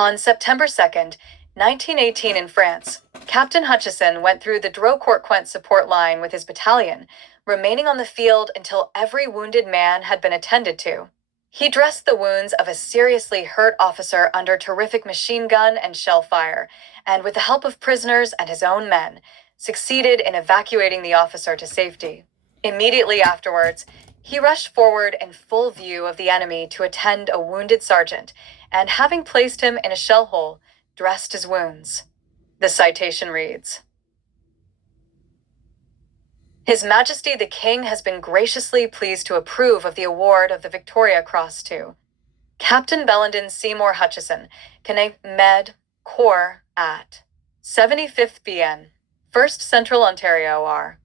On September 2nd, 1918 in France, Captain Hutchinson went through the Drocourt-Queant support line with his battalion, remaining on the field until every wounded man had been attended to. He dressed the wounds of a seriously hurt officer under terrific machine gun and shell fire, and with the help of prisoners and his own men, succeeded in evacuating the officer to safety. Immediately afterwards, he rushed forward in full view of the enemy to attend a wounded sergeant, and having placed him in a shell hole, dressed his wounds. The citation reads, His Majesty the King has been graciously pleased to approve of the award of the Victoria Cross to Captain Bellenden Seymour Hutchinson, Canet Med. Corps at 75th BN, 1st Central Ontario R.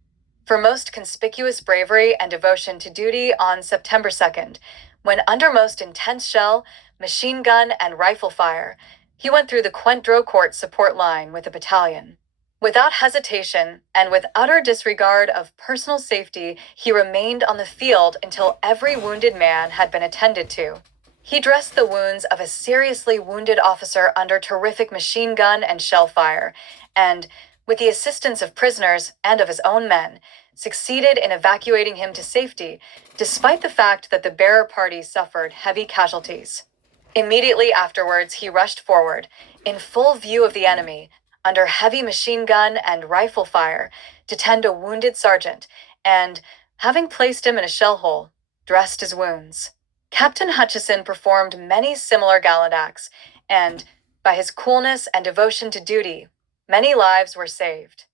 For most conspicuous bravery and devotion to duty on September 2nd, when under most intense shell, machine gun, and rifle fire, he went through the Queant-Drocourt support line with a battalion. Without hesitation, and with utter disregard of personal safety, he remained on the field until every wounded man had been attended to. He dressed the wounds of a seriously wounded officer under terrific machine gun and shell fire, and, with the assistance of prisoners and of his own men, succeeded in evacuating him to safety, despite the fact that the bearer party suffered heavy casualties. Immediately afterwards, he rushed forward, in full view of the enemy, under heavy machine gun and rifle fire, to tend a wounded sergeant, and, having placed him in a shell hole, dressed his wounds. Captain Hutchinson performed many similar gallant acts, and, by his coolness and devotion to duty, many lives were saved.